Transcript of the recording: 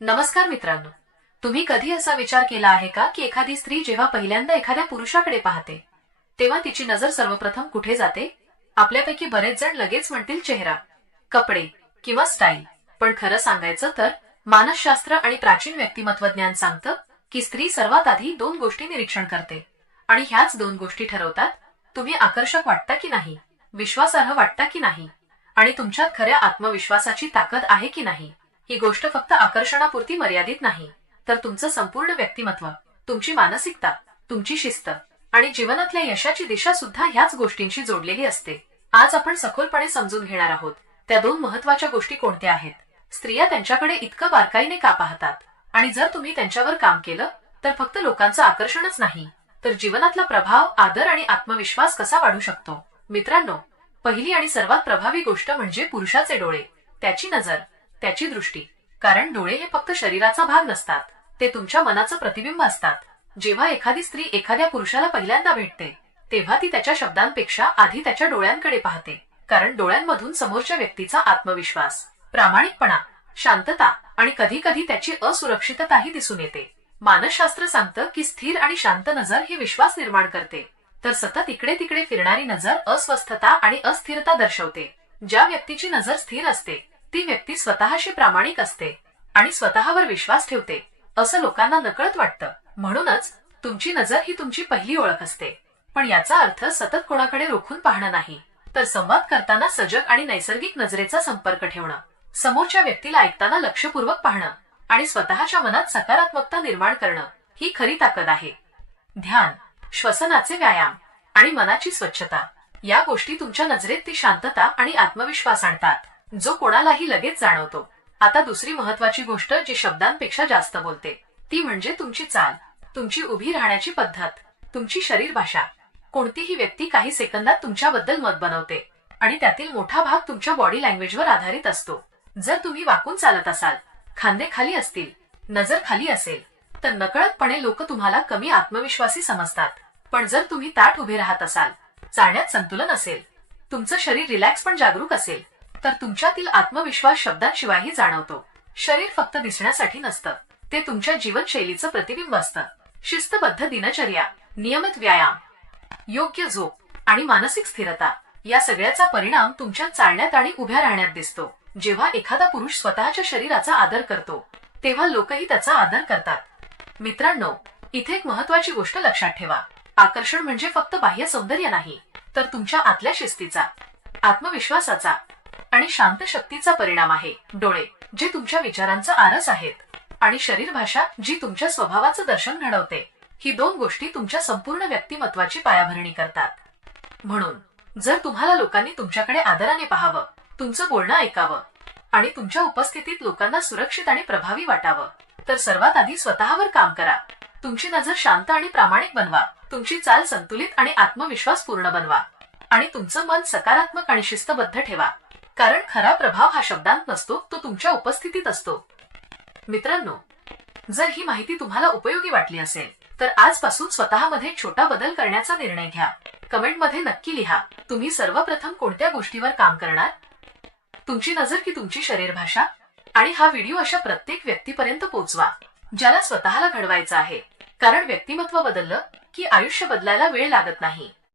नमस्कार मित्रांनो, तुम्ही कधी असा विचार केला आहे का की एखादी स्त्री जेव्हा पहिल्यांदा एखाद्या पुरुषाकडे पाहते तेव्हा तिची नजर सर्वप्रथम कुठे जाते? आपल्यापैकी बरेच जण लगेच म्हणतील चेहरा, कपडे किंवा स्टाईल. पण खरं सांगायचं तर मानसशास्त्र आणि प्राचीन व्यक्तिमत्वज्ञान सांगतं की स्त्री सर्वात आधी दोन गोष्टी निरीक्षण करते आणि ह्याच दोन गोष्टी ठरवतात तुम्ही आकर्षक वाटता की नाही, विश्वासार्ह वाटता की नाही आणि तुमच्यात खऱ्या आत्मविश्वासाची ताकद आहे की नाही. ही गोष्ट फक्त आकर्षणापुरती मर्यादित नाही, तर तुमचं संपूर्ण व्यक्तिमत्व, तुमची मानसिकता, तुमची शिस्त आणि जीवनातल्या यशाची दिशा सुद्धा ह्याच गोष्टींशी जोडलेली असते. आज आपण सखोलपणे समजून घेणार आहोत त्या दोन महत्वाच्या गोष्टी कोणत्या आहेत, स्त्रिया त्यांच्याकडे इतकं बारकाईने का पाहतात आणि जर तुम्ही त्यांच्यावर काम केलं तर फक्त लोकांचं आकर्षणच नाही तर जीवनातला प्रभाव, आदर आणि आत्मविश्वास कसा वाढू शकतो. मित्रांनो, पहिली आणि सर्वात प्रभावी गोष्ट म्हणजे पुरुषाचे डोळे, त्याची नजर, त्याची दृष्टी. कारण डोळे हे फक्त शरीराचा भाग नसतात, ते तुमच्या मनाचं प्रतिबिंब असतात. जेव्हा एखादी स्त्री एखाद्या पुरुषाला पहिल्यांदा भेटते तेव्हा ती त्याच्या शब्दांपेक्षा आधी त्याच्या डोळ्यांकडे पाहते. कारण डोळ्यांमधून समोरच्या व्यक्तीचा आत्मविश्वास, प्रामाणिकपणा, शांतता आणि कधी कधी त्याची असुरक्षितताही दिसून येते. मानसशास्त्र सांगतं की स्थिर आणि शांत नजर ही विश्वास निर्माण करते, तर सतत इकडे तिकडे फिरणारी नजर अस्वस्थता आणि अस्थिरता दर्शवते. ज्या व्यक्तीची नजर स्थिर असते ती व्यक्ती स्वतःशी प्रामाणिक असते आणि स्वतःवर विश्वास ठेवते असं लोकांना नकळत वाटतं. म्हणूनच तुमची नजर ही तुमची पहिली ओळख असते. पण याचा अर्थ सतत कोणाकडे रोखून पाहणं नाही, तर संवाद करताना सजग आणि नैसर्गिक नजरेचा संपर्क ठेवणं, समोरच्या व्यक्तीला ऐकताना लक्षपूर्वक पाहणं आणि स्वतःच्या मनात सकारात्मकता निर्माण करणं ही खरी ताकद आहे. ध्यान, श्वसनाचे व्यायाम आणि मनाची स्वच्छता या गोष्टी तुमच्या नजरेत ती शांतता आणि आत्मविश्वास आणतात जो कोणालाही लगेच जाणवतो. आता दुसरी महत्वाची गोष्ट जी शब्दांपेक्षा जास्त बोलते ती म्हणजे तुमची चाल, तुमची उभी राहण्याची पद्धत, तुमची शरीर भाषा. कोणतीही व्यक्ती काही सेकंदात तुमच्याबद्दल मत बनवते आणि त्यातील मोठा भाग तुमच्या बॉडी लँग्वेजवर आधारित असतो. जर तुम्ही वाकून चालत असाल, खांदे खाली असतील, नजर खाली असेल तर नकळतपणे लोक तुम्हाला कमी आत्मविश्वासी समजतात. पण जर तुम्ही ताठ उभे राहत असाल, चालण्यात संतुलन असेल, तुमचं शरीर रिलॅक्स पण जागरूक असेल तर तुमच्यातील आत्मविश्वास शब्दांशिवायही जाणवतो. शरीर फक्त दिसण्यासाठी नसतं, ते तुमच्या जीवनशैलीचं प्रतिबिंब असतं. शिस्तबद्ध दिनचर्या, नियमित व्यायाम, योग्य झोप आणि मानसिक स्थिरता या सगळ्याचा परिणाम तुमच्या चालण्यात आणि उभ्या राहण्यात दिसतो. जेव्हा एखादा पुरुष स्वतःच्या शरीराचा आदर करतो तेव्हा लोकही त्याचा आदर करतात. मित्रांनो, इथे एक महत्वाची गोष्ट लक्षात ठेवा. आकर्षण म्हणजे फक्त बाह्य सौंदर्य नाही, तर तुमच्या आतल्या शिस्तीचा, आत्मविश्वासाचा आणि शांत शक्तीचा परिणाम आहे. डोळे जे तुमच्या विचारांचा आरस आहेत आणि शरीर भाषा जी तुमच्या स्वभावाचं दर्शन घडवते, ही दोन गोष्टी तुमच्या संपूर्ण व्यक्तिमत्वाची पायाभरणी करतात. म्हणून जर तुम्हाला लोकांनी तुमच्याकडे आदराने पाहावं, तुमचं बोलणं ऐकावं आणि तुमच्या उपस्थितीत लोकांना सुरक्षित आणि प्रभावी वाटावं तर सर्वात आधी स्वतःवर काम करा. तुमची नजर शांत आणि प्रामाणिक बनवा, तुमची चाल संतुलित आणि आत्मविश्वास पूर्ण बनवा आणि तुमचं मन सकारात्मक आणि शिस्तबद्ध ठेवा. कारण खरा प्रभाव हा शब्दांत नसतो, तो तुमच्या उपस्थितीत असतो. मित्रांनो, जर ही माहिती तुम्हाला उपयोगी वाटली असेल तर आजपासून स्वतःमध्ये छोटा बदल करण्याचा निर्णय घ्या. कमेंटमध्ये नक्की लिहा, तुम्ही सर्वप्रथम कोणत्या गोष्टीवर काम करणार, तुमची नजर की तुमची शरीर भाषा. आणि हा व्हिडिओ अशा प्रत्येक व्यक्तीपर्यंत पोहोचवा ज्याला स्वतःला घडवायचं आहे. कारण व्यक्तिमत्व बदललं की आयुष्य बदलायला वेळ लागत नाही.